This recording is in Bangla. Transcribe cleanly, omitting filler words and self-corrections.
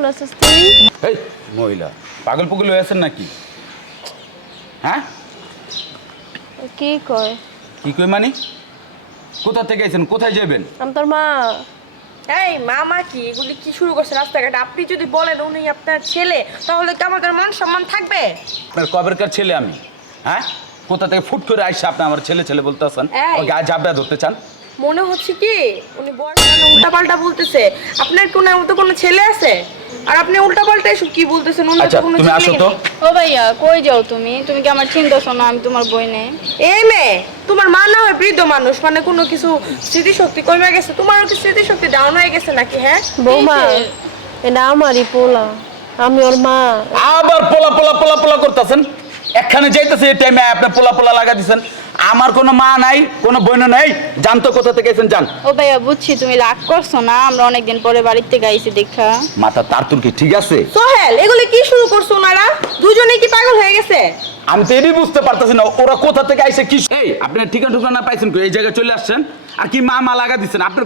কেমন আছিস তুই? এই মহিলা পাগল পুগল হয়ে আছেন নাকি? হ্যাঁ কি কয়? কি কই মানে? কোথা থেকে আইছেন, কোথায় যাবেন? আমি তোর মা। এই মামা কি এগুলি কি শুরু করছে রাস্তাঘাটে? আপনি যদি বলেন উনি আপনার ছেলে তাহলে কি আমাদের মান সম্মান থাকবে? আপনার কবেরকার ছেলে আমি? হ্যাঁ কোথা থেকে ফুট করে আইসা আপনি আমার ছেলে ছেলে বলতে আছেন? এই। গায়ে জাবড়া ধরতে চান? মনে হচ্ছে কি উনি বয়স উল্টাপাল্টা বলতেছে। আপনার কি ওনার মতো কোনো ছেলে আছে? আর আপনি উল্টাপাল্টা এসব কি বলতেছেন? ওনার আচ্ছা তো কোনো তুমি ছেলে আসো তো। নেই। ও ভাইয়া কই যাও তুমি? তুমি কি আমার চিনতেছো না? আমি তোমার বই নেই। এই মেয়ে, তোমার মা না হয় বৃদ্ধ মানুষ, মানে কোনো কিছু স্মৃতিশক্তি কমে গেছে, তোমারও কি স্মৃতিশক্তি ডাউন হয়ে গেছে নাকি? হ্যাঁ বৌমা, এটা আমারই পোলা, আমি ওর মা। আবার পোলা পোলা পোলা পোলা করতেছেন। একখানে যাইতেছে এই টাইমে আপনি পোলা পোলা লাগা দিচ্ছেন। আমার কোনো মা নাই, কোনো বোন নাই, জানতো কোথা থেকে এসেছেন জান। ও ভাইয়া বুঝছি তুমি রাগ করছো না, আমরা অনেকদিন পরে বাড়ির থেকে আইছি দেখা। মাথা তার তুর কি ঠিক আছে? সোহেল, এগুলি কি শুরু করছো? ওনারা দুজনেই কি পাগল হয়ে গেছে? আমি তো এটাই বুঝতে পারতেছি না ওরা কোথা থেকে আইসে কি। এই আপনি ঠিকানা ঠিকানা পাইছেন কই? এই জায়গায় চলে আসছেন আর কি মা মা লাগা দিচ্ছেন আপনার